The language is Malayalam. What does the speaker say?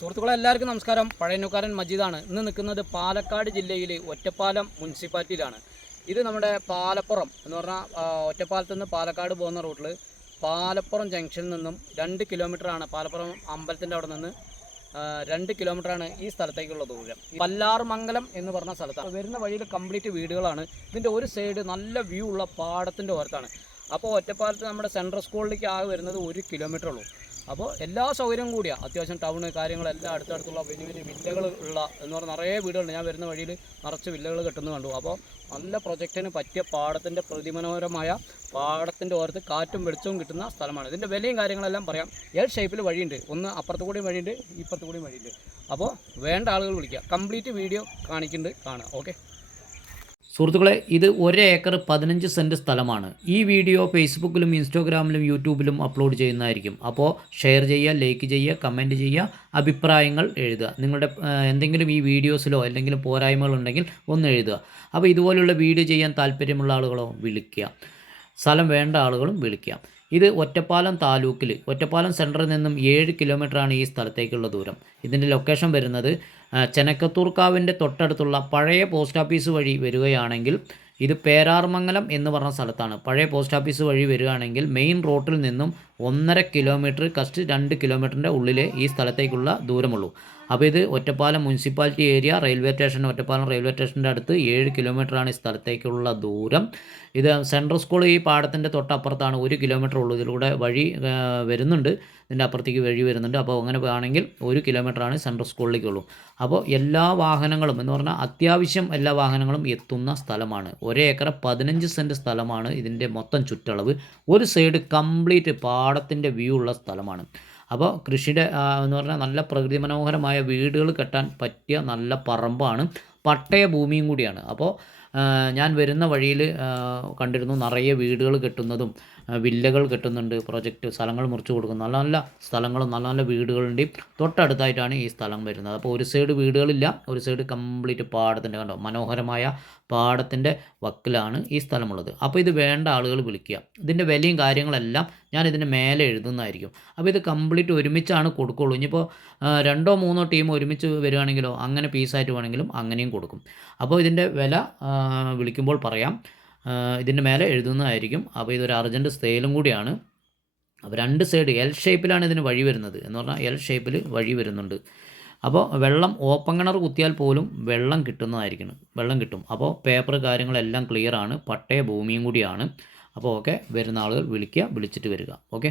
സുഹൃത്തുക്കളെ എല്ലാവർക്കും നമസ്കാരം. പഴയന്നൂക്കാരൻ മജീദാണ്. ഇന്ന് നിൽക്കുന്നത് പാലക്കാട് ജില്ലയിൽ ഒറ്റപ്പാലം മുനിസിപ്പാലിറ്റിയിലാണ്. ഇത് നമ്മുടെ പാലപ്പുറം എന്ന് പറഞ്ഞാൽ ഒറ്റപ്പാലത്ത് നിന്ന് പാലക്കാട് പോകുന്ന റൂട്ടിൽ പാലപ്പുറം ജംഗ്ഷനിൽ നിന്നും 2 കിലോമീറ്ററാണ്. പാലപ്പുറം അമ്പലത്തിൻ്റെ അവിടെ നിന്ന് 2 കിലോമീറ്ററാണ് ഈ സ്ഥലത്തേക്കുള്ള ദൂരം. പല്ലാർമംഗലം എന്ന് പറഞ്ഞ സ്ഥലത്താണ്. വരുന്ന വഴിയിൽ കംപ്ലീറ്റ് വീടുകളാണ്. ഇതിൻ്റെ ഒരു സൈഡ് നല്ല വ്യൂ ഉള്ള പാടത്തിൻ്റെ ഓരത്താണ്. അപ്പോൾ ഒറ്റപ്പാലത്ത് നമ്മുടെ സെൻട്രൽ സ്കൂളിലേക്ക് ആകെ വരുന്നത് 1 കിലോമീറ്റർ ഉള്ളൂ. അപ്പോൾ എല്ലാ സൗകര്യവും കൂടിയാണ്. അത്യാവശ്യം ടൗണ് കാര്യങ്ങളെല്ലാം അടുത്തടുത്തുള്ള വലിയ വലിയ വില്ലകൾ ഉള്ള എന്ന് പറഞ്ഞാൽ നിറയെ വീടുകളുണ്ട്. ഞാൻ വരുന്ന വഴിയിൽ നിറച്ച് വില്ലകൾ കെട്ടുന്നത് കണ്ടു. അപ്പോൾ നല്ല പ്രൊജക്റ്റിന് പറ്റിയ പാടത്തിൻ്റെ പ്രതിമനോഹരമായ പാടത്തിൻ്റെ ഓരത്ത് കാറ്റും വെളിച്ചവും കിട്ടുന്ന സ്ഥലമാണ്. ഇതിൻ്റെ വിലയും കാര്യങ്ങളെല്ലാം പറയാം. എൽ ഷേപ്പിൽ വഴിയുണ്ട്. ഒന്ന് അപ്പുറത്ത് കൂടിയും വഴിയുണ്ട്, ഇപ്പുറത്ത് കൂടിയും വഴിയുണ്ട്. അപ്പോൾ വേണ്ട ആളുകൾ വിളിക്കുക. കംപ്ലീറ്റ് വീഡിയോ കാണിക്കുന്നുണ്ട്, കാണുക. ഓക്കെ സുഹൃത്തുക്കളെ, ഇത് 1 ഏക്കർ 15 സെൻറ്റ് സ്ഥലമാണ്. ഈ വീഡിയോ ഫേസ്ബുക്കിലും ഇൻസ്റ്റാഗ്രാമിലും യൂട്യൂബിലും അപ്ലോഡ് ചെയ്യുന്നതായിരിക്കും. അപ്പോൾ ഷെയർ ചെയ്യുക, ലൈക്ക് ചെയ്യുക, കമൻറ്റ് ചെയ്യുക, അഭിപ്രായങ്ങൾ എഴുതുക. നിങ്ങളുടെ എന്തെങ്കിലും ഈ വീഡിയോസിലോ എന്തെങ്കിലും പോരായ്മകളുണ്ടെങ്കിൽ ഒന്ന് എഴുതുക. അപ്പോൾ ഇതുപോലുള്ള വീഡിയോ ചെയ്യാൻ താല്പര്യമുള്ള ആളുകളോ വിളിക്കുക. സ്ഥലം വേണ്ട ആളുകളും വിളിക്കുക. ഇത് ഒറ്റപ്പാലം താലൂക്കിൽ ഒറ്റപ്പാലം സെൻറ്ററിൽ നിന്നും 7 കിലോമീറ്ററാണ് ഈ സ്ഥലത്തേക്കുള്ള ദൂരം. ഇതിൻ്റെ ലൊക്കേഷൻ വരുന്നത് ചെനക്കത്തൂർക്കാവിൻ്റെ തൊട്ടടുത്തുള്ള പഴയ പോസ്റ്റ് ഓഫീസ് വഴി വരികയാണെങ്കിൽ ഇത് പേരാർമംഗലം എന്ന് പറഞ്ഞ സ്ഥലത്താണ്. പഴയ പോസ്റ്റ് ഓഫീസ് വഴി വരികയാണെങ്കിൽ മെയിൻ റോഡിൽ നിന്നും 1.5 കിലോമീറ്റർ കസ്റ്റ് 2 കിലോമീറ്ററിൻ്റെ ഉള്ളിലെ ഈ സ്ഥലത്തേക്കുള്ള ദൂരമുള്ളൂ. അപ്പോൾ ഇത് Ottapalam municipality area railway station, Ottapalam railway സ്റ്റേഷൻ്റെ അടുത്ത് 7 കിലോമീറ്ററാണ് ഈ സ്ഥലത്തേക്കുള്ള ദൂരം. ഇത് സെൻട്രൽ സ്കൂൾ ഈ പാടത്തിൻ്റെ തൊട്ടപ്പുറത്താണ്. 1 കിലോമീറ്റർ ഉള്ളൂ. ഇതിലൂടെ വഴി വരുന്നുണ്ട്, ഇതിൻ്റെ അപ്പുറത്തേക്ക് വഴി വരുന്നുണ്ട്. അപ്പോൾ അങ്ങനെ ആണെങ്കിൽ 1 കിലോമീറ്ററാണ് സെൻട്രൽ സ്കൂളിലേക്കുള്ളൂ. അപ്പോൾ എല്ലാ വാഹനങ്ങളും എന്ന് പറഞ്ഞാൽ അത്യാവശ്യം എല്ലാ വാഹനങ്ങളും എത്തുന്ന സ്ഥലമാണ്. 1 ഏക്കർ 15 സെൻറ്റ് സ്ഥലമാണ് ഇതിൻ്റെ മൊത്തം ചുറ്റളവ്. ഒരു സൈഡ് കംപ്ലീറ്റ് പാടത്തിൻ്റെ വ്യൂ ഉള്ള സ്ഥലമാണ്. അപ്പോൾ കൃഷിയുടെ എന്ന് പറഞ്ഞാൽ നല്ല പ്രകൃതി മനോഹരമായ വീടുകൾ കെട്ടാൻ പറ്റിയ നല്ല പറമ്പാണ്, പട്ടയ ഭൂമിയും കൂടിയാണ്. അപ്പോൾ ഞാൻ വരുന്ന വഴിയിൽ കണ്ടിരുന്നു നിറയെ വീടുകൾ കെട്ടുന്നതും വില്ലകൾ കെട്ടുന്നുണ്ട്. പ്രൊജക്റ്റ് സ്ഥലങ്ങൾ മുറിച്ച് കൊടുക്കും. നല്ല നല്ല സ്ഥലങ്ങളും നല്ല നല്ല വീടുകളുടെയും തൊട്ടടുത്തായിട്ടാണ് ഈ സ്ഥലം വരുന്നത്. അപ്പോൾ ഒരു സൈഡ് വീടുകളില്ല, ഒരു സൈഡ് കംപ്ലീറ്റ് പാടത്തിൻ്റെ കണ്ടോ മനോഹരമായ പാടത്തിൻ്റെ വക്കിലാണ് ഈ സ്ഥലമുള്ളത്. അപ്പോൾ ഇത് വേണ്ട ആളുകൾ വിളിക്കുക. ഇതിൻ്റെ വിലയും കാര്യങ്ങളെല്ലാം ഞാൻ ഇതിൻ്റെ മേലെ എഴുതുന്നതായിരിക്കും. അപ്പോൾ ഇത് കംപ്ലീറ്റ് ഒരുമിച്ചാണ് കൊടുക്കുള്ളൂ. ഇനിയിപ്പോൾ 2 or 3 ടീം ഒരുമിച്ച് വരികയാണെങ്കിലോ അങ്ങനെ പീസായിട്ട് വേണമെങ്കിലും അങ്ങനെയും കൊടുക്കും. അപ്പോൾ ഇതിൻ്റെ വില വിളിക്കുമ്പോൾ പറയാം. ഇതിൻ്റെ മേലെ എഴുതുന്നതായിരിക്കും. അപ്പോൾ ഇതൊരു അർജൻറ്റ് സെയിലും കൂടിയാണ്. അപ്പോൾ 2 സൈഡ് എൽ ഷേപ്പിലാണ് ഇതിന് വഴി വരുന്നത്. എന്ന് പറഞ്ഞാൽ എൽ ഷേപ്പിൽ വഴി വരുന്നുണ്ട്. അപ്പോൾ വെള്ളം ഓപ്പൺ കിണർ കുത്തിയാൽ പോലും വെള്ളം കിട്ടും. അപ്പോൾ പേപ്പർ കാര്യങ്ങളെല്ലാം ക്ലിയറാണ്, പട്ടയ ഭൂമിയും കൂടിയാണ്. അപ്പോൾ ഓക്കെ, വരുന്ന ആളുകൾ വിളിക്കുക, വിളിച്ചിട്ട് വരിക. ഓക്കെ.